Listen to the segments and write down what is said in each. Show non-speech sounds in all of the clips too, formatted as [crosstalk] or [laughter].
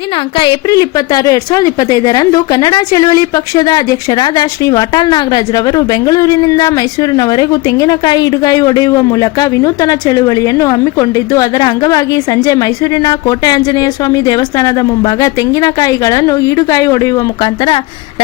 ದಿನಾಂಕ ಏಪ್ರಿಲ್ ಇಪ್ಪತ್ತಾರು, ಎರಡ್ ಸಾವಿರದ ಇಪ್ಪತ್ತೈದರಂದು ಕನ್ನಡ ಚಳುವಳಿ ಪಕ್ಷದ ಅಧ್ಯಕ್ಷರಾದ ಶ್ರೀ ವಾಟಾಳ್ ನಾಗರಾಜ್ ರವರು ಬೆಂಗಳೂರಿನಿಂದ ಮೈಸೂರಿನವರೆಗೂ ತೆಂಗಿನಕಾಯಿ ಇಡುಗಾಯಿ ಒಡೆಯುವ ಮೂಲಕ ವಿನೂತನ ಚಳುವಳಿಯನ್ನು ಹಮ್ಮಿಕೊಂಡಿದ್ದು, ಅದರ ಅಂಗವಾಗಿ ಸಂಜೆ ಮೈಸೂರಿನ ಕೋಟೆ ಆಂಜನೇಯ ಸ್ವಾಮಿ ದೇವಸ್ಥಾನದ ಮುಂಭಾಗ ತೆಂಗಿನಕಾಯಿಗಳನ್ನು ಈಡುಗಾಯಿ ಒಡೆಯುವ ಮುಖಾಂತರ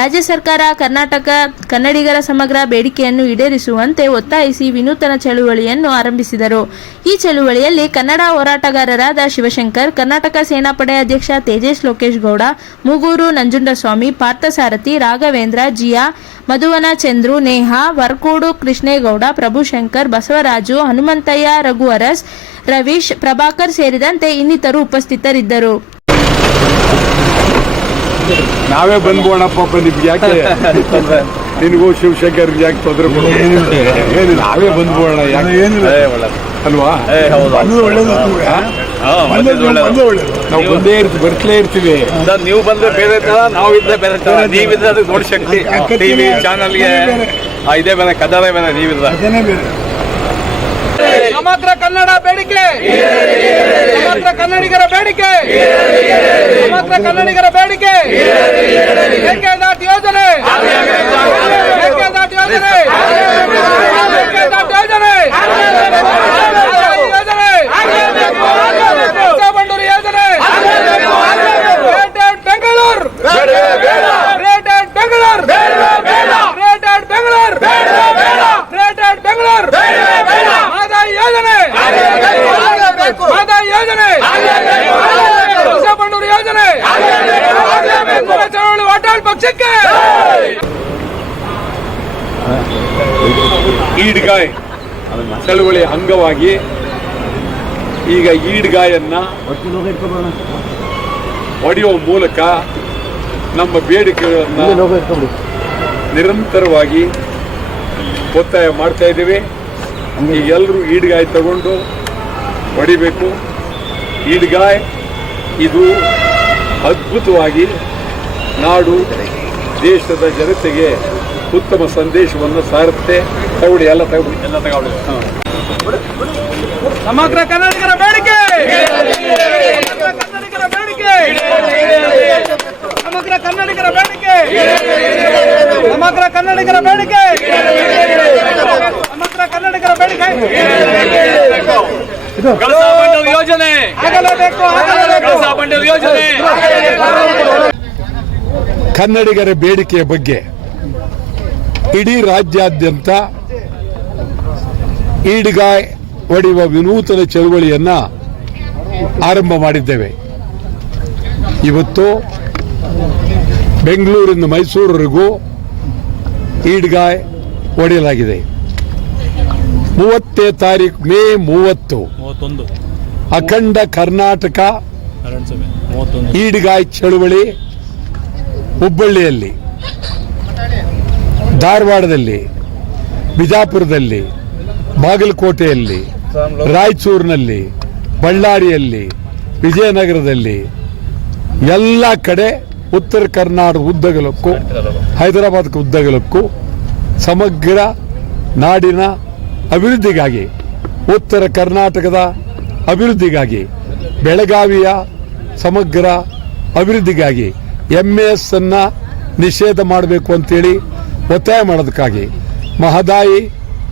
ರಾಜ್ಯ ಸರ್ಕಾರ, ಕರ್ನಾಟಕ ಕನ್ನಡಿಗರ ಸಮಗ್ರ ಬೇಡಿಕೆಯನ್ನು ಈಡೇರಿಸುವಂತೆ ಒತ್ತಾಯಿಸಿ ವಿನೂತನ ಚಳುವಳಿಯನ್ನು ಆರಂಭಿಸಿದರು. ಈ ಚಳುವಳಿಯಲ್ಲಿ ಕನ್ನಡ ಹೋರಾಟಗಾರರಾದ ಶಿವಶಂಕರ್, ಕರ್ನಾಟಕ ಸೇನಾಪಡೆ ಅಧ್ಯಕ್ಷ ತೇಜೇಶ್ ಲೋಕೇಶ್ ಗೌಡ ಮೂಗೂರು ನಂಜುಂಡಸ್ವಾಮಿ ಪಾರ್ಥಸಾರಥಿ ರಾಘವೇಂದ್ರ ಜಿಯಾ ಮಧುವನ ಚಂದ್ರು ನೇಹಾ ವರ್ಕೋಡು ಕೃಷ್ಣೇಗೌಡ ಪ್ರಭುಶಂಕರ್ ಬಸವರಾಜು ಹನುಮಂತಯ್ಯ ರಘು ಅರಸ್ ರವೀಶ್ ಪ್ರಭಾಕರ್ ಸೇರಿದಂತೆ ಇನ್ನಿತರು ಉಪಸ್ಥಿತರಿದ್ದರು. ನಾವೇ ಬಂದ್ಬೋಣಪ್ಪ ನಿಮ್ಗೆ ಯಾಕೆ? ನಿನಗೂ ಶಿವಶಂಕರ್ ಯಾಕೆ ತೊಂದರೆ ಏನು ನಾವೇ ಬಂದ್ಬೋಣ ಯಾಕೆ? ಅಲ್ವಾ? ನಾವು ಬಂದೇ ಇರ್ತೀವಿ ಬರ್ತಲೇ ಇರ್ತೀವಿ. ನೀವು ಬಂದ್ರೆ ಬೇರೆ ತರ ನಾವು ಇದ್ರೆ ಬೇರೆ ತರ. ನೀವಿದ್ರೆ ಅದಕ್ಕೆ ದೊಡ್ಡ ಶಕ್ತಿ. ಟಿವಿ ಚಾನಲ್ಗೆ ಇದೇ ಬೇರೆ ಕದಾರ ಬೇರೆ ನೀವಿದ್ರೆ ಸಮಗ್ರ ಕನ್ನಡ ಬೇಡಿಕೆ. ಸಮಗ್ರ ಕನ್ನಡಿಗರ ಬೇಡಿಕೆ. ಸಮಗ್ರ ಕನ್ನಡಿಗರ ಬೇಡಿಕೆ. ಮೇಕೆದಾಟು ಯೋಜನೆ? ಮೇಕೆದಾಟು ಯೋಜನೆ? ಮೇಕೆದಾಟು ಯೋಜನೆ ಯೋಜನೆ? ಬೆಂಗಳೂರು ಬೆಂಗಳೂರು ಬೆಂಗಳೂರು ಬೆಂಗಳೂರು ಆದಾಯ ಯೋಜನೆ ಯೋಜನೆ ಬಂಡೂರು ಯೋಜನೆ ಚಳವಳಿ ವಾಟಾಳ್ ಪಕ್ಷಕ್ಕೆ ಈಡ್ಗಾಯ್ ಚಳುವಳಿಯ ಅಂಗವಾಗಿ ಈಗ ಈಡ್ಗಾಯನ್ನ ಹೊಡೆಯುವ ಮೂಲಕ ನಮ್ಮ ಬೇಡಿಕೆಗಳನ್ನು ನಿರಂತರವಾಗಿ ಒತ್ತಾಯ ಮಾಡ್ತಾ ಇದ್ದೀವಿ ಈಗ ಎಲ್ಲರೂ ಈಡ್ಗಾಯಿ ತಗೊಂಡು ಹೊಡಿಬೇಕು ಈಡ್ಗಾಯ್ ಇದು ಅದ್ಭುತವಾಗಿ ನಾಡು ದೇಶದ ಜನತೆಗೆ ಉತ್ತಮ ಸಂದೇಶವನ್ನು ಸಾರುತ್ತೆ ತಗೊಳ್ಳಿ ಎಲ್ಲ ತಗೊಳ್ಳಿ ಎಲ್ಲ ತಗೊಳ್ಳಿ ಸಮಗ್ರ ಕನ್ನಡಿಗರ ಬೇಡಿಕೆ ಸಮಗ್ರ ಕನ್ನಡಿಗರ ಬೇಡಿಕೆ. ಸಮಗ್ರ ಕನ್ನಡಿಗರ ಬೇಡಿಕೆ. ಸಮಗ್ರ ಕನ್ನಡಿಗರ ಬೇಡಿಕೆ. ಯೋಜನೆ. ಆಗಲೇಬೇಕು ಆಗಲೇಬೇಕು. ಯೋಜನೆ. ಕನ್ನಡಿಗರ ಬೇಡಿಕೆಯ ಬಗ್ಗೆ ಇಡೀ ರಾಜ್ಯಾದ್ಯಂತ ಈಡ್ಗಾಯ್ ಒಡೆಯುವ ವಿನೂತನ ಚಳುವಳಿಯನ್ನ ಆರಂಭ ಮಾಡಿದ್ದೇವೆ. ಇವತ್ತು ಬೆಂಗಳೂರಿನ ಮೈಸೂರವರೆಗೂ ಈಡ್ಗಾಯ್ ಒಡೆಯಲಾಗಿದೆ. ಮೂವತ್ತನೇ ತಾರೀಕು ಮೇ ಮೂವತ್ತು. ಅಖಂಡ ಕರ್ನಾಟಕ ಈಡ್ಗಾಯ್ ಚಳುವಳಿ ಹುಬ್ಬಳ್ಳಿಯಲ್ಲಿ ಧಾರವಾಡದಲ್ಲಿ ಬಿಜಾಪುರದಲ್ಲಿ ಬಾಗಲಕೋಟೆಯಲ್ಲಿ ರಾಯಚೂರಿನಲ್ಲಿ ಬಳ್ಳಾರಿಯಲ್ಲಿ ವಿಜಯನಗರದಲ್ಲಿ ಎಲ್ಲ ಕಡೆ ಉತ್ತರ ಕರ್ನಾಟಕ ಉದ್ದಗಲಕ್ಕೂ ಹೈದರಾಬಾದ್ ಉದ್ದಗಲಕ್ಕೂ ಸಮಗ್ರ ನಾಡಿನ ಅಭಿವೃದ್ಧಿಗಾಗಿ, ಉತ್ತರ ಕರ್ನಾಟಕದ ಅಭಿವೃದ್ಧಿಗಾಗಿ, ಬೆಳಗಾವಿಯ ಸಮಗ್ರ ಅಭಿವೃದ್ಧಿಗಾಗಿ ಎಂ ಎಸ್ ಅನ್ನ ನಿಷೇಧ ಮಾಡಬೇಕು ಅಂತೇಳಿ ಒತ್ತಾಯ ಮಾಡೋದಕ್ಕಾಗಿ, ಮಹದಾಯಿ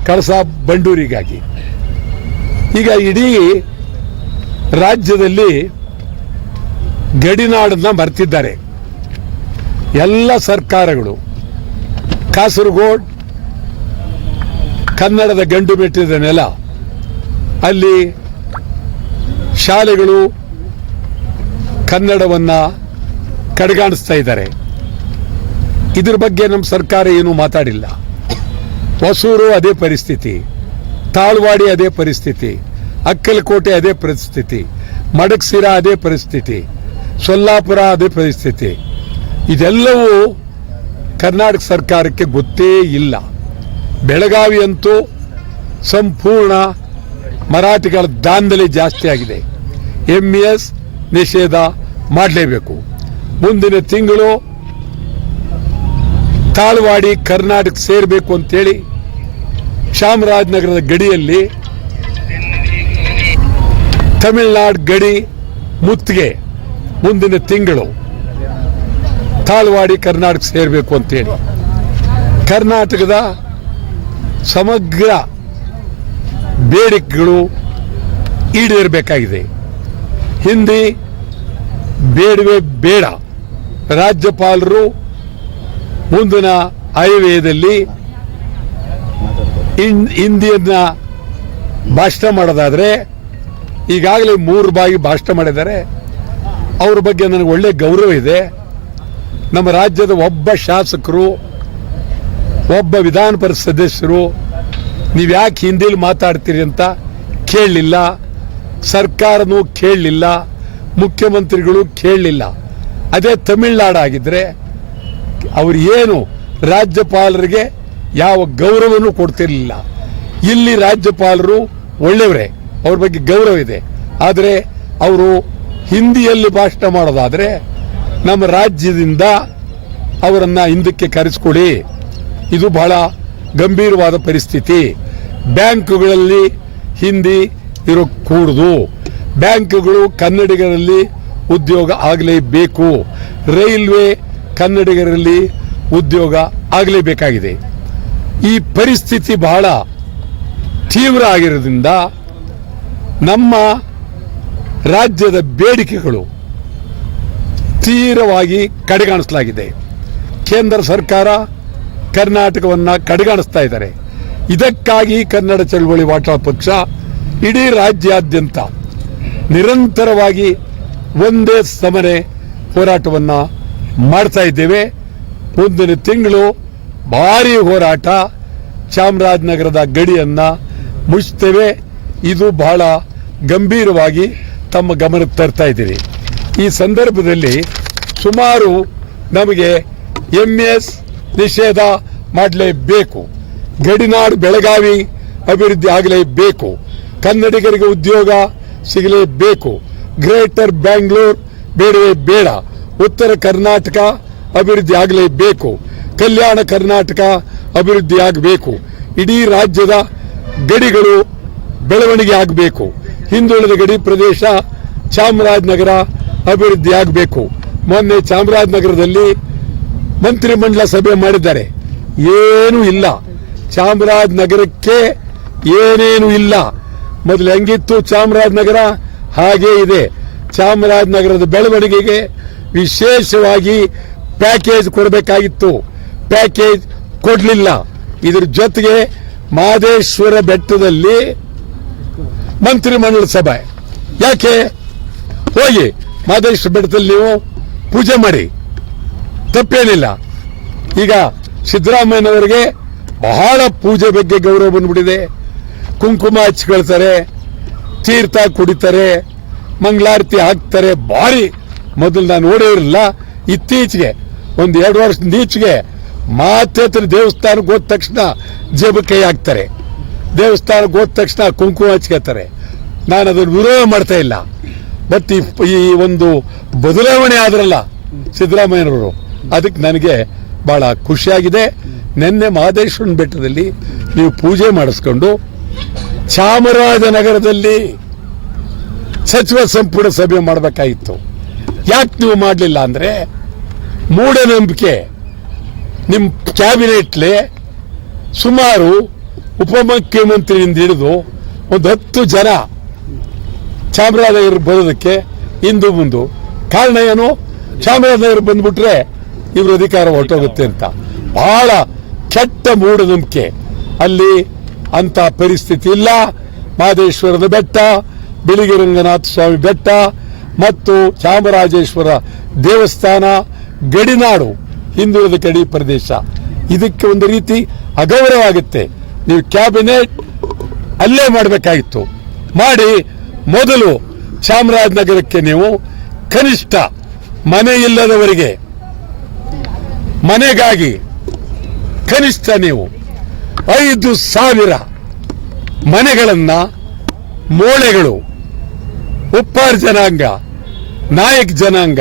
ಕಳಸಾ ಬಂಡೂರಿಗಾಗಿ. ಈಗ ಇಡೀ ರಾಜ್ಯದಲ್ಲಿ ಗಡಿನಾಡನ್ನ ಮರ್ತಿದ್ದಾರೆ. ಎಲ್ಲ ಸರ್ಕಾರಗಳು, ಕಾಸರಗೋಡ್, ಕನ್ನಡದ ಗಂಡು ಬಿಟ್ಟಿದ ನೆಲ, ಅಲ್ಲಿ ಶಾಲೆಗಳು ಕನ್ನಡವನ್ನ ಕಡೆಗಾಣಿಸ್ತಾ ಇದ್ದಾರೆ. ಇದ್ರ ಬಗ್ಗೆ ನಮ್ಮ ಸರ್ಕಾರ ಏನು ಮಾತಾಡಿಲ್ಲ. ಹೊಸೂರು ಅದೇ ಪರಿಸ್ಥಿತಿ, ತಾಳ್ವಾಡಿ ಅದೇ ಪರಿಸ್ಥಿತಿ, ಅಕ್ಕಲಕೋಟೆ ಅದೇ ಪರಿಸ್ಥಿತಿ, ಮಡಕ್ಸಿರ ಅದೇ ಪರಿಸ್ಥಿತಿ, ಸೊಲ್ಲಾಪುರ ಅದೇ ಪರಿಸ್ಥಿತಿ. ಇದೆಲ್ಲವೂ ಕರ್ನಾಟಕ ಸರ್ಕಾರಕ್ಕೆ ಗೊತ್ತೇ ಇಲ್ಲ. ಬೆಳಗಾವಿಯಂತೂ ಸಂಪೂರ್ಣ ಮರಾಠಿಗಳ ದಾಂಧಲೆ ಜಾಸ್ತಿ ಆಗಿದೆ. ಎಂ ಎಸ್ ನಿಷೇಧ ಮಾಡಲೇಬೇಕು. ಮುಂದಿನ ತಿಂಗಳು ತಾಳ್ವಾಡಿ ಕರ್ನಾಟಕ ಸೇರಬೇಕು ಅಂತೇಳಿ ಚಾಮರಾಜನಗರದ ಗಡಿಯಲ್ಲಿ ತಮಿಳುನಾಡು ಗಡಿ ಮುತ್ತಿಗೆ ಮುಂದಿನ ತಿಂಗಳು ತಾಳ್ವಾಡಿ ಕರ್ನಾಟಕ ಸೇರಬೇಕು ಅಂತೇಳಿ. ಕರ್ನಾಟಕದ ಸಮಗ್ರ ಬೇಡಿಕೆಗಳು ಈಡೇರಬೇಕಾಗಿದೆ. ಹಿಂದಿ ಬೇಡವೇ ಬೇಡ. ರಾಜ್ಯಪಾಲರು ಮುಂದಿನ ಆಯವ್ಯಯದಲ್ಲಿ ಹಿಂದಿಯನ್ನ ಭಾಷಣ ಮಾಡೋದಾದರೆ ಈಗಾಗಲೇ ಮೂರು ಬಾಗಿ ಭಾಷಣ ಮಾಡಿದ್ದಾರೆ. ಅವ್ರ ಬಗ್ಗೆ ನನಗೆ ಒಳ್ಳೆ ಗೌರವ ಇದೆ. ನಮ್ಮ ರಾಜ್ಯದ ಒಬ್ಬ ಶಾಸಕರು, ಒಬ್ಬ ವಿಧಾನ ಪರಿಷತ್ ಸದಸ್ಯರು, ನೀವು ಯಾಕೆ ಹಿಂದಿಲಿ ಮಾತಾಡ್ತೀರಿ ಅಂತ ಕೇಳಲಿಲ್ಲ. ಸರ್ಕಾರನೂ ಕೇಳಲಿಲ್ಲ, ಮುಖ್ಯಮಂತ್ರಿಗಳು ಕೇಳಲಿಲ್ಲ. ಅದೇ ತಮಿಳ್ನಾಡಾಗಿದ್ದರೆ ಅವರು ಏನು ರಾಜ್ಯಪಾಲರಿಗೆ ಯಾವ ಗೌರವನೂ ಕೊಡ್ತಿರಲಿಲ್ಲ. ಇಲ್ಲಿ ರಾಜ್ಯಪಾಲರು ಒಳ್ಳೆಯವರೇ, ಅವ್ರ ಬಗ್ಗೆ ಗೌರವ ಇದೆ. ಆದರೆ ಅವರು ಹಿಂದಿಯಲ್ಲಿ ಭಾಷಣ ಮಾಡೋದಾದ್ರೆ ನಮ್ಮ ರಾಜ್ಯದಿಂದ ಅವರನ್ನ ಹಿಂದಕ್ಕೆ ಕರೆಸ್ಕೊಡಿ ಇದು ಬಹಳ ಗಂಭೀರವಾದ ಪರಿಸ್ಥಿತಿ. ಬ್ಯಾಂಕುಗಳಲ್ಲಿ ಹಿಂದಿ ಇರೋ ಕೂಡುದು ಬ್ಯಾಂಕುಗಳು ಕನ್ನಡಿಗರಲ್ಲಿ ಉದ್ಯೋಗ ಆಗಲೇಬೇಕು ರೈಲ್ವೆ ಕನ್ನಡಿಗರಲ್ಲಿ ಉದ್ಯೋಗ ಆಗಲೇಬೇಕಾಗಿದೆ ಈ ಪರಿಸ್ಥಿತಿ ಬಹಳ ತೀವ್ರ ಆಗಿರೋದ್ರಿಂದ ನಮ್ಮ ರಾಜ್ಯದ ಬೇಡಿಕೆಗಳು ತೀವ್ರವಾಗಿ ಕಡೆಗಾಣಿಸಲಾಗಿದೆ. ಕೇಂದ್ರ ಸರ್ಕಾರ ಕರ್ನಾಟಕವನ್ನು ಕಡೆಗಾಣಿಸ್ತಾ ಇದ್ದಾರೆ. ಇದಕ್ಕಾಗಿ ಕನ್ನಡ ಚಳವಳಿ ವಾಟಾಳ ಪಕ್ಷ ಇಡೀ ರಾಜ್ಯಾದ್ಯಂತ ನಿರಂತರವಾಗಿ ಒಂದೇ ಸಮನೆ ಹೋರಾಟವನ್ನು ಮಾಡ್ತಾ ಇದ್ದೇವೆ. ಮುಂದಿನ ತಿಂಗಳು ಭಾರಿ ಹೋರಾಟ ಚಾಮರಾಜನಗರದ ಗಡಿಯನ್ನ ಮುಚ್ಚುತ್ತೇವೆ ಇದು ಬಹಳ ಗಂಭೀರವಾಗಿ ತಮ್ಮ ಗಮನಕ್ಕೆ ತರ್ತಾ ಇದ್ದೀರಿ. ಈ ಸಂದರ್ಭದಲ್ಲಿ ಸುಮಾರು ನಮಗೆ ಎಂಎಸ್ ನಿಷೇಧ ಮಾಡಲೇಬೇಕು. ಗಡಿನಾಡು ಬೆಳಗಾವಿ ಅಭಿವೃದ್ಧಿ ಆಗಲೇಬೇಕು. ಕನ್ನಡಿಗರಿಗೆ ಉದ್ಯೋಗ ಸಿಗಲೇಬೇಕು. ಗ್ರೇಟರ್ ಬ್ಯಾಂಗ್ಳೂರ್ ಬೇಡವೇ ಬೇಡ. ಉತ್ತರ ಕರ್ನಾಟಕ ಅಭಿವೃದ್ಧಿ ಆಗಲೇಬೇಕು. ಕಲ್ಯಾಣ ಕರ್ನಾಟಕ ಅಭಿವೃದ್ಧಿ ಆಗಬೇಕು. ಇಡೀ ರಾಜ್ಯದ ಗಡಿಗಳು ಬೆಳವಣಿಗೆ ಆಗಬೇಕು. ಹಿಂದುಳಿದ ಗಡಿ ಪ್ರದೇಶ ಚಾಮರಾಜನಗರ ಅಭಿವೃದ್ಧಿ ಆಗಬೇಕು. ಮೊನ್ನೆ ಚಾಮರಾಜನಗರದಲ್ಲಿ ಮಂತ್ರಿಮಂಡಲ ಸಭೆ ಮಾಡಿದ್ದಾರೆ. ಏನೂ ಇಲ್ಲ. ಚಾಮರಾಜನಗರಕ್ಕೆ ಏನೇನು ಇಲ್ಲ. ಮೊದಲು ಹೆಂಗಿತ್ತು ಚಾಮರಾಜನಗರ? ಹಾಗೇ ಇದೆ. ಚಾಮರಾಜನಗರದ ಬೆಳವಣಿಗೆಗೆ ವಿಶೇಷವಾಗಿ ಪ್ಯಾಕೇಜ್ ಕೊಡಬೇಕಾಗಿತ್ತು. ಪ್ಯಾಕೇಜ್ ಕೊಡಲಿಲ್ಲ. ಇದರ ಜೊತೆಗೆ ಮಾದೇಶ್ವರ ಬೆಟ್ಟದಲ್ಲಿ ಮಂತ್ರಿಮಂಡಲ ಸಭೆ. ಯಾಕೆ? ಹೋಗಿ. ಮಹದೇಶ್ವರ ಬೆಟ್ಟದಲ್ಲಿ ನೀವು ಪೂಜೆ ಮಾಡಿ. ತಪ್ಪೇನಿಲ್ಲ. ಈಗ ಸಿದ್ದರಾಮಯ್ಯನವರಿಗೆ ಬಹಳ ಪೂಜೆ ಬಗ್ಗೆ ಗೌರವ ಬಂದ್ಬಿಟ್ಟಿದೆ. ಕುಂಕುಮ ಹಚ್ಕೊಳ್ತಾರೆ ತೀರ್ಥ ಕುಡಿತಾರೆ, ಮಂಗಳಾರತಿ ಹಾಕ್ತಾರೆ, ಭಾರಿ. ಮೊದಲು ನಾನು ನೋಡೇ ಇರಲಿಲ್ಲ. ಇತ್ತೀಚೆಗೆ, ಒಂದು ಎರಡು ವರ್ಷದ ಈಚೆಗೆ ಮಾತೇತರ ದೇವಸ್ಥಾನಕ್ಕೆ ಹೋದ ತಕ್ಷಣ ಜೇಬಕ್ಕೆ ಹಾಕ್ತಾರೆ. ದೇವಸ್ಥಾನಕ್ಕೆ ಹೋದ ತಕ್ಷಣ ಕುಂಕುಮ ಹಚ್ಕೋತಾರೆ ನಾನು ಅದನ್ನು ವಿರೋಧ ಮಾಡ್ತಾ ಇಲ್ಲ. ಬಟ್ ಈ ಒಂದು ಬದಲಾವಣೆ ಆದ್ರಲ್ಲ ಸಿದ್ದರಾಮಯ್ಯನವರು, ಅದಕ್ಕೆ ನನಗೆ ಬಹಳ ಖುಷಿಯಾಗಿದೆ. ನಿನ್ನೆ ಮಹದೇಶ್ವರನ ಬೆಟ್ಟದಲ್ಲಿ ನೀವು ಪೂಜೆ ಮಾಡಿಸ್ಕೊಂಡು ಚಾಮರಾಜನಗರದಲ್ಲಿ ಸಚಿವ ಸಂಪುಟ ಸಭೆ ಮಾಡಬೇಕಾಗಿತ್ತು. ಯಾಕೆ ನೀವು ಮಾಡಲಿಲ್ಲ ಅಂದರೆ ಮೂಢನಂಬಿಕೆ ನಿಮ್ಮ ಕ್ಯಾಬಿನೆಟ್ಲೆ ಸುಮಾರು ಉಪಮುಖ್ಯಮಂತ್ರಿಯಿಂದ ಹಿಡಿದು ಒಂದು ಹತ್ತು ಜನ ಚಾಮರಾಜನಗರ ಬರೋದಕ್ಕೆ ಇಂದು ಮುಂದು. ಕಾರಣ ಏನು? ಚಾಮರಾಜನಗರ ಬಂದ್ಬಿಟ್ರೆ ಇವ್ರ ಅಧಿಕಾರ ಹೊರಟೋಗುತ್ತೆ ಅಂತ. ಬಹಳ ಕೆಟ್ಟ ಮೂಢನಂಬಿಕೆ. ಅಲ್ಲಿ ಅಂತ ಪರಿಸ್ಥಿತಿ ಇಲ್ಲ. ಮಹದೇಶ್ವರದ ಬೆಟ್ಟ, ಬಿಳಿಗಿ ರಂಗನಾಥ ಸ್ವಾಮಿ ಬೆಟ್ಟ ಮತ್ತು ಚಾಮರಾಜೇಶ್ವರ ದೇವಸ್ಥಾನ, ಗಡಿನಾಡು, ಹಿಂದುಳಿದ ಗಡಿ ಪ್ರದೇಶ. ಇದಕ್ಕೆ ಒಂದು ರೀತಿ ಅಗೌರವ ಆಗುತ್ತೆ. ನೀವು ಕ್ಯಾಬಿನೆಟ್ ಅಲ್ಲೇ ಮಾಡಬೇಕಾಗಿತ್ತು. ಮಾಡಿ ಮೊದಲು ಚಾಮರಾಜನಗರಕ್ಕೆ ನೀವು ಕನಿಷ್ಠ ಮನೆ ಇಲ್ಲದವರಿಗೆ ಮನೆಗಾಗಿ ಕನಿಷ್ಠ ನೀವು ಐದು ಸಾವಿರ ಮನೆಗಳನ್ನ ಮೋಳೆಗಳು ಉಪ್ಪಾರ್ಜನಾಂಗ ನಾಯಕ್ ಜನಾಂಗ,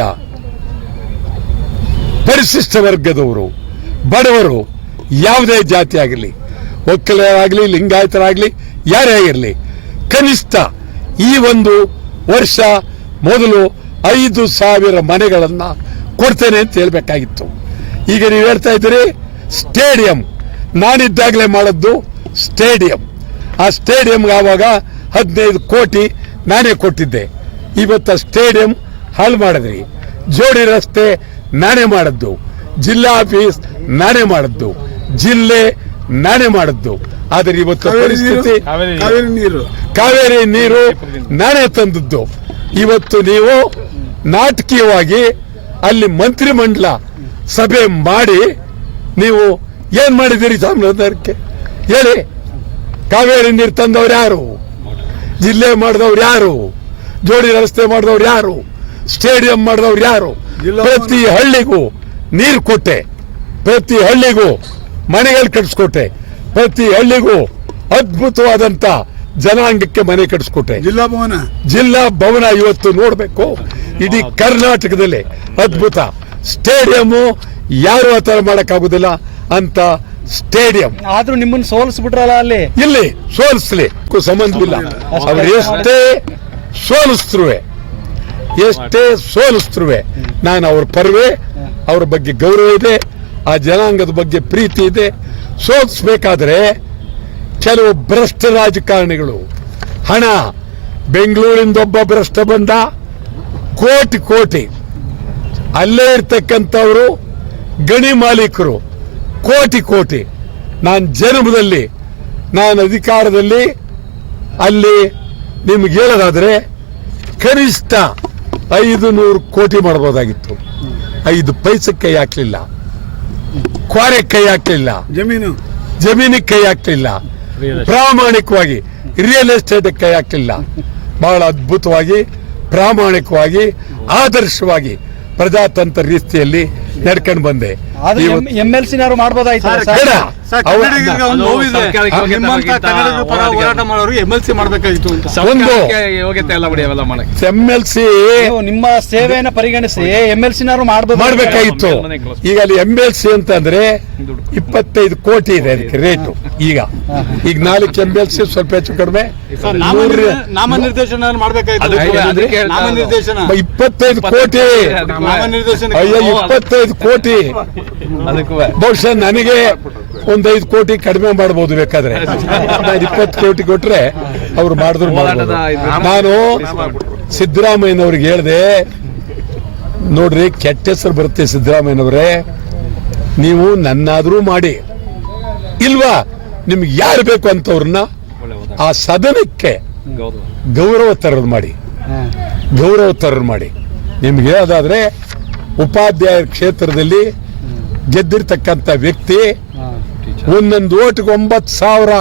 ಪರಿಶಿಷ್ಟ ವರ್ಗದವರು, ಬಡವರು ಯಾವುದೇ ಜಾತಿ ಆಗಲಿ ಒಕ್ಕಲರಾಗಲಿ, ಲಿಂಗಾಯತರಾಗಲಿ, ಯಾರೇ ಆಗಿರಲಿ, ಕನಿಷ್ಠ ಈ ಒಂದು ವರ್ಷ ಮೊದಲು ಐದು ಸಾವಿರ ಮನೆಗಳನ್ನು ಕೊಡ್ತೇನೆ ಅಂತ ಹೇಳಬೇಕಾಗಿತ್ತು. ಈಗ ನೀವು ಹೇಳ್ತಾ ಇದ್ದೀರಿ, ಸ್ಟೇಡಿಯಂ. ನಾನಿದ್ದಾಗಲೇ ಮಾಡಿದ್ದು ಸ್ಟೇಡಿಯಂ. ಆ ಸ್ಟೇಡಿಯಂಗೆ ಆವಾಗ ಹದಿನೈದು ಕೋಟಿ ನಾನೇ ಕೊಟ್ಟಿದ್ದೆ. ಇವತ್ತು ಸ್ಟೇಡಿಯಂ ಹಾಳು ಮಾಡಿದ್ರಿ. ಜೋಡಿ ರಸ್ತೆ ನಾನೇ ಮಾಡದ್ದು. ಜಿಲ್ಲಾ ಆಫೀಸ್ ನಾನೇ ಮಾಡಿದ್ದು. ಜಿಲ್ಲೆ ನಾನೇ ಮಾಡದ್ದು. ಆದರೆ ಇವತ್ತು ಪರಿಸ್ಥಿತಿ ಕಾವೇರಿ ನೀರು. ಕಾವೇರಿ ನೀರು. ನಾನೇ ತಂದದ್ದು. ಇವತ್ತು ನೀವು ನಾಟಕೀಯವಾಗಿ ಅಲ್ಲಿ ಮಂತ್ರಿಮಂಡಲ ಸಭೆ ಮಾಡಿ ನೀವು ಏನ್ ಮಾಡಿದಿರಿ ಸಾಮ್ರಾಜ್ಯಕ್ಕೆ ಹೇಳಿ. ಕಾವೇರಿ ನೀರು ತಂದವ್ರು ಯಾರು? ಜಿಲ್ಲೆ ಮಾಡಿದವ್ರು ಯಾರು? ಜೋಡಿ ರಸ್ತೆ ಮಾಡಿದವ್ರು ಯಾರು? ಸ್ಟೇಡಿಯಂ ಮಾಡಿದವ್ರು ಯಾರು? ಪ್ರತಿ ಹಳ್ಳಿಗೂ ನೀರು ಕೊಟ್ಟೆ. ಪ್ರತಿ ಹಳ್ಳಿಗೂ ಮನೆಗಳು ಕಟ್ಸ್ಕೊಟ್ಟೆ. ಪ್ರತಿ ಹಳ್ಳಿಗೂ ಅದ್ಭುತವಾದಂತ ಜನಾಂಗಕ್ಕೆ ಮನೆ ಕಟ್ಸ್ಕೊಟ್ಟೆ. ಜಿಲ್ಲಾ ಭವನ? ಜಿಲ್ಲಾ ಭವನ ಇವತ್ತು ನೋಡಬೇಕು. ಇಡೀ ಕರ್ನಾಟಕದಲ್ಲಿ ಅದ್ಭುತ. ಸ್ಟೇಡಿಯಂ ಯಾರು ಆ ತರ ಮಾಡಕ್ಕಾಗುದಿಲ್ಲ ಅಂತ ಸ್ಟೇಡಿಯಂ. ಆದ್ರೂ ನಿಮ್ಮನ್ನ ಸೋಲಿಸ್ಬಿಟ್ರಲ್ಲ ಅಲ್ಲಿ? ಇಲ್ಲಿ ಸೋಲಿಸ್ಲಿ. ಕು- ಸಂಬಂಧವಿಲ್ಲ. ಅವ್ರು ಎಷ್ಟೇ ಸೋಲಿಸ್ತ್ರುವೆ ಎಷ್ಟೇ ಸೋಲಿಸ್ತ್ರುವೆ ನಾನು ಅವ್ರ ಪರವೇ ಅವ್ರ ಬಗ್ಗೆ ಗೌರವ ಇದೆ ಆ ಜನಾಂಗದ ಬಗ್ಗೆ ಪ್ರೀತಿ ಇದೆ ಸೋಲಿಸ್ಬೇಕಾದ್ರೆ ಕೆಲವು ಭ್ರಷ್ಟ ರಾಜಕಾರಣಿಗಳು. ಹಣ, ಬೆಂಗಳೂರಿಂದ ಒಬ್ಬ ಭ್ರಷ್ಟ ಬಂದ, ಕೋಟಿ ಕೋಟಿ. ಅಲ್ಲೇ ಇರ್ತಕ್ಕಂಥವರು, ಗಣಿ ಮಾಲೀಕರು, ಕೋಟಿ ಕೋಟಿ. ನಾನು ಜನ್ಮದಲ್ಲಿ, ನಾನು ಅಧಿಕಾರದಲ್ಲಿ, ಅಲ್ಲಿ ನಿಮ್ಗೆ ಹೇಳೋದಾದ್ರೆ, ಕನಿಷ್ಠ ಐದು ನೂರು ಕೋಟಿ ಮಾಡ್ಬೋದಾಗಿತ್ತು. ಐದು ಪೈಸಕ್ಕೆ ಹಾಕ್ಲಿಲ್ಲ ಕ್ವಾರೆ ಕೈ ಹಾಕ್ಲಿಲ್ಲ. ಜಮೀನು. ಜಮೀನಿಗೆ ಕೈ ಹಾಕ್ಲಿಲ್ಲ. ಪ್ರಾಮಾಣಿಕವಾಗಿ ರಿಯಲ್ ಎಸ್ಟೇಟ್ ಕೈ ಹಾಕ್ಲಿಲ್ಲ. ಬಹಳ ಅದ್ಭುತವಾಗಿ ಪ್ರಾಮಾಣಿಕವಾಗಿ ಆದರ್ಶವಾಗಿ ಪ್ರಜಾತಂತ್ರ ರೀತಿಯಲ್ಲಿ ನಡ್ಕೊಂಡು ಬಂದೆ. ಎಂ ಎಲ್ ಸಿ ಮಾಡ್ಬೋದಾಯ್ತು ಬೇಡ. ಸರ್, ಅವ- ಕನ್ನಡಿಗರಿಗೆ ಒಂದು ಅದು ನೋವಿದೆ. ಸರ್ಕಾರಕ್ಕೆ ನಿಮ್ಮಂತ ಹೋಗಿದ್ದಕ್ಕಿಂತ ಕನ್ನಡಿಗರ ಪರ ಹೋರಾಟ- ಹೋರಾಟ ಮಾಡೋರು ಎಂ ಎಲ್ ಸಿ ಮಾಡ್ಬೇಕಾಗಿತ್ತು ಅಂತ. ಒಂದು ಸರ್ಕಾರಕ್ಕೆ ಯೋಗ್ಯತೆ ಎಲ್ಲ ಬಿಡಿ ಅವೆಲ್ಲ ಮಾಡಕ್ಕೆ. ಎಂ ಎಲ್ ಸಿ ನೀವು ನಿಮ್ಮ ಸೇವೆಯನ್ನು ಪರಿಗಣಿಸಿ ಎಂ ಎಲ್ ಸಿನಾರು ಮಾಡಬೇಕಾಗಿತ್ತು. ಮಾಡ್ಬೇಕಾಗಿತ್ತು ಈಗ ಅಲ್ಲಿ ಎಂ ಎಲ್ ಸಿ ಅಂತಂದ್ರೆ ಇಪ್ಪತ್ತೈದು ಕೋಟಿ ಇದೆ ಅದಕ್ಕೆ ರೇಟು ಈಗ ಈಗ ನಾಲ್ಕು ಎಂ ಎಲ್ ಸಿ ಸ್ವಲ್ಪ ಹೆಚ್ಚು ಕಡಿಮೆ. ನೂರ- ನಾಮನಿರ್ದೇಶನ ಮಾಡಬೇಕಾಗಿತ್ತು. ಇಪ್ಪತ್ತೈದು ಕೋಟಿ. ಅಯ್ಯೋ ಇಪ್ಪತ್ತೈದು ಕೋಟಿ. ಅದಕ್ಕೂ ಬಹುಶಃ ನನಗೆ ಒಂದ್ ಐದು ಕೋಟಿ ಕಡಿಮೆ ಮಾಡಬಹುದು ಬೇಕಾದ್ರೆ. ನಾನು ಇಪ್ಪತ್ತು ಕೋಟಿ ಕೊಟ್ರೆ ಅವ್ರು ಮಾಡಿದ್ರು ಮಾಡಬಹುದು ನಾನು ಸಿದ್ದರಾಮಯ್ಯನವ್ರಿಗೆ ಹೇಳ್ದೆ ನೋಡ್ರಿ ಕೆಟ್ಟ ಹೆಸರು ಬರುತ್ತೆ ಸಿದ್ದರಾಮಯ್ಯನವರೇ. ನೀವು ನನ್ನಾದ್ರೂ ಮಾಡಿ. ಇಲ್ವಾ? ನಿಮ್ಗೆ ಯಾರು ಬೇಕು ಅಂತವ್ರನ್ನ ಆ ಸದನಕ್ಕೆ ಗೌರವ. ತರದ್ ಮಾಡಿ. ಗೌರವ ತರದ್ ಮಾಡಿ. ನಿಮ್ಗೆ ಹೇಳೋದಾದ್ರೆ ಉಪಾಧ್ಯಾಯ ಕ್ಷೇತ್ರದಲ್ಲಿ ಗೆದ್ದಿರ್ತಕ್ಕಂಥ ವ್ಯಕ್ತಿ ಒಂದೊಂದು ಓಟಿಗೆ ಒಂಬತ್ತು ಸಾವಿರ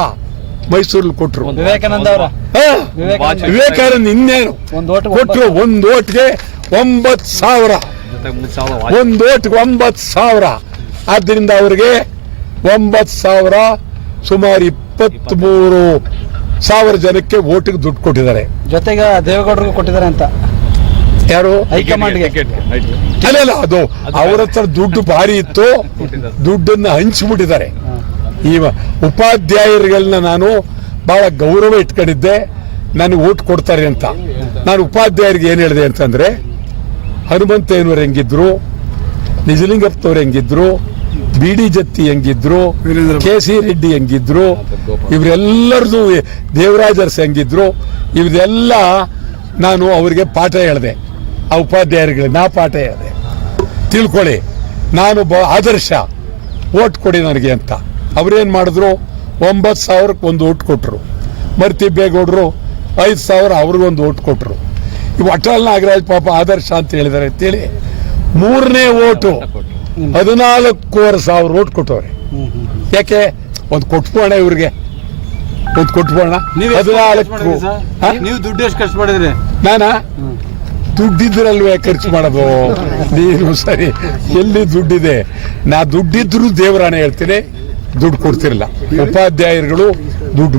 ಮೈಸೂರಲ್ಲಿ ಕೊಟ್ರು. ವಿವೇಕಾನಂದ ಅವರ? ವಿವೇಕಾನಂದ. ಇನ್ನೇನು? ಕೊಟ್ಟರು ಕೊಟ್ರು ಒಂದು ಓಟ್ಗೆ ಒಂಬತ್ತು ಸಾವಿರ. ಒಂದು ಓಟ್ಗೆ ಒಂಬತ್ತು ಸಾವಿರ. ಆದ್ದರಿಂದ ಅವರಿಗೆ ಒಂಬತ್ತು ಸಾವಿರ ಸುಮಾರು ಇಪ್ಪತ್ತ್ ಮೂರು ಸಾವಿರ ಜನಕ್ಕೆ ಓಟಿಗೆ ದುಡ್ಡು ಕೊಟ್ಟಿದ್ದಾರೆ. ಜೊತೆಗೆ ದೇವೇಗೌಡರಿಗೂ ಕೊಟ್ಟಿದ್ದಾರೆ ಅಂತ. ಯಾರು? ಹೈಕಮಾಂಡ್ಗೆ. ಅಲ್ಲ ಅದು ಅವ್ರ ಹತ್ರ ದುಡ್ಡು ಭಾರಿ ಇತ್ತು. ದುಡ್ಡನ್ನ ಹಂಚಿಬಿಟ್ಟಿದ್ದಾರೆ. ಈ ಉಪಾಧ್ಯಾಯರುಗಳನ್ನ ನಾನು ಬಹಳ ಗೌರವ ಇಟ್ಕೊಂಡಿದ್ದೆ. ನನಗೆ ಓಟ್ ಕೊಡ್ತಾರೆ ಅಂತ. ನಾನು ಉಪಾಧ್ಯಾಯರಿಗೆ ಏನು ಹೇಳಿದೆ ಅಂತಂದ್ರೆ ಹನುಮಂತಯ್ಯನವ್ರು ಹೆಂಗಿದ್ರು ನಿಜಲಿಂಗಪ್ಪನವ್ರು ಹೆಂಗಿದ್ರು ಬಿ ಡಿ ಜತ್ತಿ ಹೆಂಗಿದ್ರು ಕೆ ಸಿ ರೆಡ್ಡಿ ಹೆಂಗಿದ್ರು ಇವರೆಲ್ಲರದು ದೇವರಾಜರ್ಸ್ ಹೆಂಗಿದ್ರು ಇವರೆಲ್ಲ ನಾನು ಅವರಿಗೆ ಪಾಠ ಹೇಳಿದೆ. ಆ ಉಪಾಧ್ಯಾಯರಿಗೆ ನಾ ಪಾಠ ಹೇಳಿದೆ. ತಿಳ್ಕೊಳ್ಳಿ ನಾನು ಬ ಆದರ್ಶ ಓಟ್ ಕೊಡಿ ನನಗೆ ಅಂತ. ಅವ್ರೇನ್ ಮಾಡಿದ್ರು? ಒಂಬತ್ತು ಸಾವಿರಕ್ಕೆ ಒಂದು ಓಟ್ ಕೊಟ್ರು. ಮರ್ತಿಬ್ಬೇಗೌಡರು ಐದು ಸಾವಿರ ಅವ್ರಿಗೊಂದು ಓಟ್ ಕೊಟ್ಟರು ಇವು ಅಟಲ್ ನಾಗರಾಜ್ ಪಾಪ ಆದರ್ಶ ಅಂತ ಹೇಳಿದ್ದಾರೆ ಅಂತೇಳಿ ಮೂರನೇ ಓಟು ಹದಿನಾಲ್ಕೂವರೆ ಸಾವಿರ ಓಟ್ ಕೊಟ್ಟವ್ರೆ. ಯಾಕೆ? ಒಂದು ಕೊಟ್ಬೋಣ ಇವ್ರಿಗೆ. ಒಂದು ಕೊಟ್ಬೋಣ ಹದಿನಾಲ್ಕು? ನೀವು ದುಡ್ಡು ಎಷ್ಟು ಖರ್ಚು ಮಾಡಿದ್ರಿ? ನಾನಾ? ದುಡ್ಡಿದ್ರಲ್ವೇ ಖರ್ಚು ಮಾಡೋದು? [laughs] ನೀನು ಸರಿ. ಎಲ್ಲಿ ದುಡ್ಡಿದೆ? ನಾ ದುಡ್ಡಿದ್ರು ದೇವರಾಣೆ ಹೇಳ್ತೀನಿ. ದುಡ್ಡು ಕೊಡ್ತಿರಲಿಲ್ಲ ಉಪಾಧ್ಯಾಯರುಗಳು ದುಡ್ಡು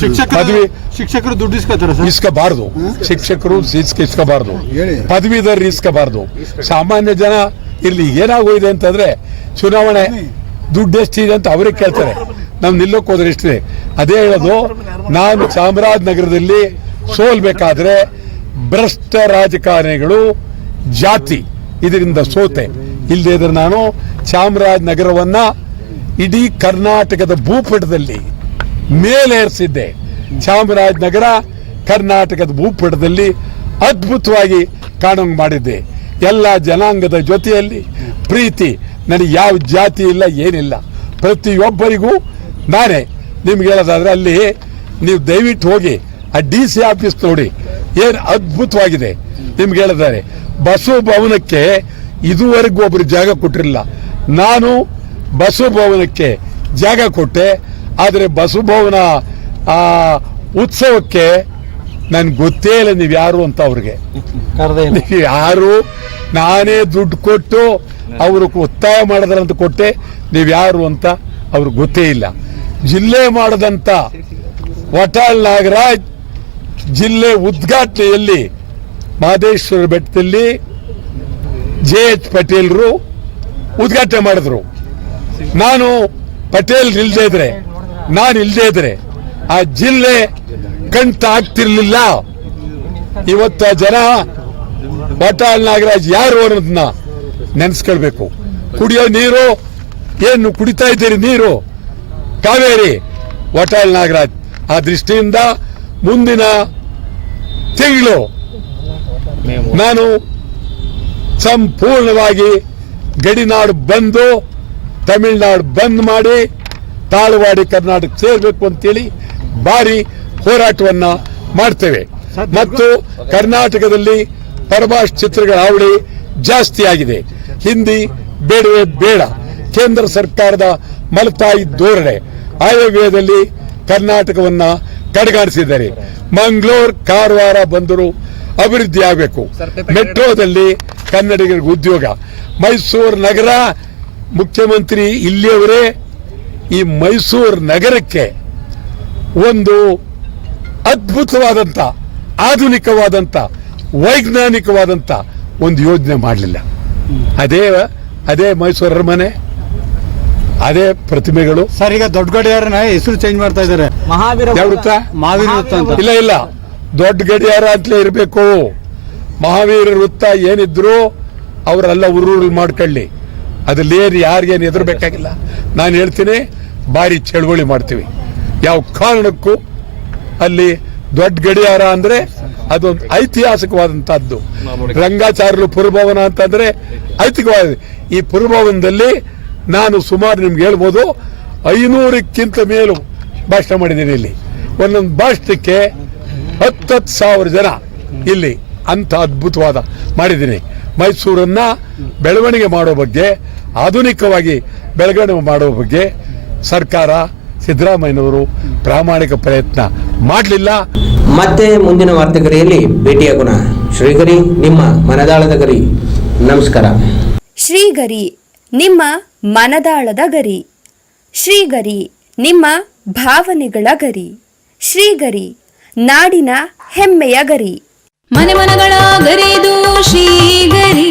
ಶಿಕ್ಷಕರು ಪದವಿ ಶಿಕ್ಷಕರು ದುಡ್ಡು ಇಸ್ಕೋತಾರೆ ಇಸ್ಕೋಬಾರ್ದು. ಶಿಕ್ಷಕರು ಇಸ್ಕ ಇಸ್ಕೋಬಾರ್ದು. ಹೇಳಿ. ಪದವೀಧರ ಇಸ್ಕೋಬಾರ್ದು. ಸಾಮಾನ್ಯ ಜನ ಇಲ್ಲಿ ಏನಾಗೋಯಿದೆ ಅಂತಂದ್ರೆ ಚುನಾವಣೆ ದುಡ್ಡು ಎಷ್ಟಿದೆ ಅಂತ ಅವರೇ ಕೇಳ್ತಾರೆ. ನಾವು ನಿಲ್ಲಕ್ಕೆ ಹೋದ್ರೆ ಎಷ್ಟಿದೆ? ಅದೇ ಹೇಳೋದು ನಾನು ಚಾಮರಾಜನಗರದಲ್ಲಿ ಸೋಲ್ಬೇಕಾದ್ರೆ ಭ್ರಷ್ಟ ರಾಜಕಾರಣಿಗಳು ಜಾತಿ ಇದರಿಂದ ಸೋತೆ. ಇಲ್ಲದೇ ಇದ್ರೆ ನಾನು ಚಾಮರಾಜನಗರವನ್ನ ಇಡೀ ಕರ್ನಾಟಕದ ಭೂಪಟದಲ್ಲಿ ಮೇಲೇರಿಸಿದ್ದೆ. ಚಾಮರಾಜನಗರ, ಕರ್ನಾಟಕದ ಭೂಪಟದಲ್ಲಿ ಅದ್ಭುತವಾಗಿ ಕಾಣಂಗ್ ಮಾಡಿದ್ದೆ. ಎಲ್ಲ ಜನಾಂಗದ ಜೊತೆಯಲ್ಲಿ ಪ್ರೀತಿ. ನನಗೆ ಯಾವ ಜಾತಿ ಇಲ್ಲ, ಏನಿಲ್ಲ. ಪ್ರತಿಯೊಬ್ಬರಿಗೂ ನಾನೇ ನಿಮ್ಗೆ ಹೇಳೋದಾದ್ರೆ ಅಲ್ಲಿ ನೀವು ದಯವಿಟ್ಟು ಹೋಗಿ ಆ ಡಿ ಸಿ ಆಫೀಸ್ ನೋಡಿ. ಏನು ಅದ್ಭುತವಾಗಿದೆ ನಿಮ್ಗೆ ಹೇಳಿದ್ದಾರೆ. ಬಸವ ಭವನಕ್ಕೆ ಇದುವರೆಗೂ ಒಬ್ರು ಜಾಗ ಕೊಟ್ಟಿರಲಿಲ್ಲ. ನಾನು ಬಸವ ಭವನಕ್ಕೆ ಜಾಗ ಕೊಟ್ಟೆ. ಆದರೆ ಬಸವ ಭವನ ಆ ಉತ್ಸವಕ್ಕೆ ನನ್ಗೆ ಗೊತ್ತೇ ಇಲ್ಲ ನೀವು ಯಾರು ಅಂತ ಅವ್ರಿಗೆ. ಯಾರು? ನಾನೇ ದುಡ್ಡು ಕೊಟ್ಟು ಅವರು ಒತ್ತಾಯ ಮಾಡಿದ್ರಂತ ಕೊಟ್ಟೆ. ನೀವು ಯಾರು ಅಂತ ಅವ್ರಿಗೆ ಗೊತ್ತೇ ಇಲ್ಲ. ಜಿಲ್ಲೆ ಮಾಡದಂತ ವಟಾಳ್ ನಾಗರಾಜ್ ಜಿಲ್ಲೆ ಉದ್ಘಾಟನೆಯಲ್ಲಿ ಮಹದೇಶ್ವರ ಬೆಟ್ಟದಲ್ಲಿ ಜೆ ಎಚ್ ಪಟೇಲ್ರು ಉದ್ಘಾಟನೆ ಮಾಡಿದ್ರು. ನಾನು ಪಟೇಲ್ ಇಲ್ಲದೆ ಇದ್ರೆ, ನಾನು ಇಲ್ಲದೆ ಇದ್ರೆ, ಆ ಜಿಲ್ಲೆ ಕಂಟ ಆಗ್ತಿರ್ಲಿಲ್ಲ. ಇವತ್ತು ಜನ ಬಟಾಳ್ ನಾಗರಾಜ್ ಯಾರು ಅನ್ನೋದನ್ನ ನೆನೆಸ್ಕೊಳ್ಬೇಕು. ಕುಡಿಯೋ ನೀರು, ಏನು ಕುಡಿತಾ ಇದ್ದೀರಿ ನೀರು? ಕಾವೇರಿ ವಟಾಳ್ ನಾಗರಾಜ್. ಆ ದೃಷ್ಟಿಯಿಂದ ಮುಂದಿನ ತಿಂಗಳು ನಾನು ಸಂಪೂರ್ಣವಾಗಿ ಗಡಿನಾಡು ಬಂದು ತಮಿಳುನಾಡು ಬಂದ್ ಮಾಡಿ ತಾಳವಾಡಿ ಕರ್ನಾಟಕ ಸೇರ್ಬೇಕು ಅಂತೇಳಿ ಭಾರಿ ಹೋರಾಟವನ್ನ ಮಾಡ್ತೇವೆ. ಮತ್ತು ಕರ್ನಾಟಕದಲ್ಲಿ ಪರಭಾಷ್ ಚಿತ್ರಗಳ ಹಾವಳಿ ಜಾಸ್ತಿ ಆಗಿದೆ. ಹಿಂದಿ ಬೇಡವೇ ಬೇಡ. ಕೇಂದ್ರ ಸರ್ಕಾರದ ಮಲತಾಯಿ ಧೋರಣೆ ಆಯವ್ಯದಲ್ಲಿ ಕರ್ನಾಟಕವನ್ನ ಕಡೆಗಾಣಿಸಿದ್ದಾರೆ. ಮಂಗಳೂರು ಕಾರವಾರ ಬಂದರು ಅಭಿವೃದ್ಧಿ ಆಗಬೇಕು. ಮೆಟ್ರೋದಲ್ಲಿ ಕನ್ನಡಿಗರಿಗೆ ಉದ್ಯೋಗ. ಮೈಸೂರು ನಗರ ಮುಖ್ಯಮಂತ್ರಿ ಇಲ್ಲಿಯವರೇ ಈ ಮೈಸೂರು ನಗರಕ್ಕೆ ಒಂದು ಅದ್ಭುತವಾದಂಥ ಆಧುನಿಕವಾದಂತ ವೈಜ್ಞಾನಿಕವಾದಂತ ಒಂದು ಯೋಜನೆ ಮಾಡಲಿಲ್ಲ. ಅದೇ ಅದೇ ಮೈಸೂರು ಅರಮನೆ ಅದೇ ಪ್ರತಿಮೆಗಳು. ಸರ್ ಈಗ ದೊಡ್ಡ ಗಡಿಯಾರನ ಹೆಸರು ಚೇಂಜ್ ಮಾಡ್ತಾ ಇದ್ದಾರೆ. ಮಹಾವೀರ ವೃತ್ತ? ಮಾವಿನ ವೃತ್ತ ಅಂತ. ಇಲ್ಲ ಇಲ್ಲ. ದೊಡ್ಡ ಗಡಿಯಾರ ಅಂತಲೇ ಇರಬೇಕು. ಮಹಾವೀರ ವೃತ್ತ ಏನಿದ್ರು ಅವರೆಲ್ಲ ಉರುಳು ಮಾಡ್ಕೊಳ್ಳಿ. ಅದ್ರಲ್ಲಿ ಏನು ಯಾರಿಗೇನು ಎದುರಬೇಕಾಗಿಲ್ಲ. ನಾನು ಹೇಳ್ತೀನಿ ಭಾರಿ ಚಳುವಳಿ ಮಾಡ್ತೀವಿ. ಯಾವ ಕಾರಣಕ್ಕೂ ಅಲ್ಲಿ ದೊಡ್ಡ ಗಡಿಯಾರ ಅಂದ್ರೆ ಅದೊಂದು ಐತಿಹಾಸಿಕವಾದಂತಹದ್ದು ರಂಗಾಚಾರ್ಯರು ಪುರಭವನ ಅಂತಂದ್ರೆ ಐತಿಕವಾದ ಈ ಪುರಭವನದಲ್ಲಿ ನಾನು ಸುಮಾರು ನಿಮ್ಗೆ ಹೇಳ್ಬೋದು, ಐನೂರಕ್ಕಿಂತ ಮೇಲೂ ಭಾಷಣ ಮಾಡಿದ್ದೀನಿ ಇಲ್ಲಿ. ಒಂದೊಂದು ಭಾಷಣಕ್ಕೆ ಹತ್ತತ್ತು ಸಾವಿರ ಜನ ಇಲ್ಲಿ ಅಂತ ಅದ್ಭುತವಾದ ಮಾಡಿದ್ದೀನಿ. ಮೈಸೂರನ್ನ ಬೆಳವಣಿಗೆ ಮಾಡೋ ಬಗ್ಗೆ ಆಧುನಿಕವಾಗಿ ಬೆಳಗಡೆ ಮಾಡುವ ಬಗ್ಗೆ ಸರ್ಕಾರ ಸಿದ್ದರಾಮಯ್ಯನವರು ಪ್ರಾಮಾಣಿಕ ಪ್ರಯತ್ನ ಮಾಡಲಿಲ್ಲ. ಮತ್ತೆ ಮುಂದಿನ ವಾರ್ತೆಗರಿಯಲ್ಲಿ ಭೇಟಿಯಾಗೋಣ. ಶ್ರೀಗರಿ ನಿಮ್ಮ ಮನದಾಳದ ಗರಿ. ನಮಸ್ಕಾರ. ಶ್ರೀಗರಿ ನಿಮ್ಮ ಮನದಾಳದ ಗರಿ. ಶ್ರೀಗರಿ ನಿಮ್ಮ ಭಾವನೆಗಳ ಗರಿ. ಶ್ರೀಗರಿ ನಾಡಿನ ಹೆಮ್ಮೆಯ ಗರಿ. ಮನೆ ಮನಗಳ ಗರಿದು ಶ್ರೀಗರಿ.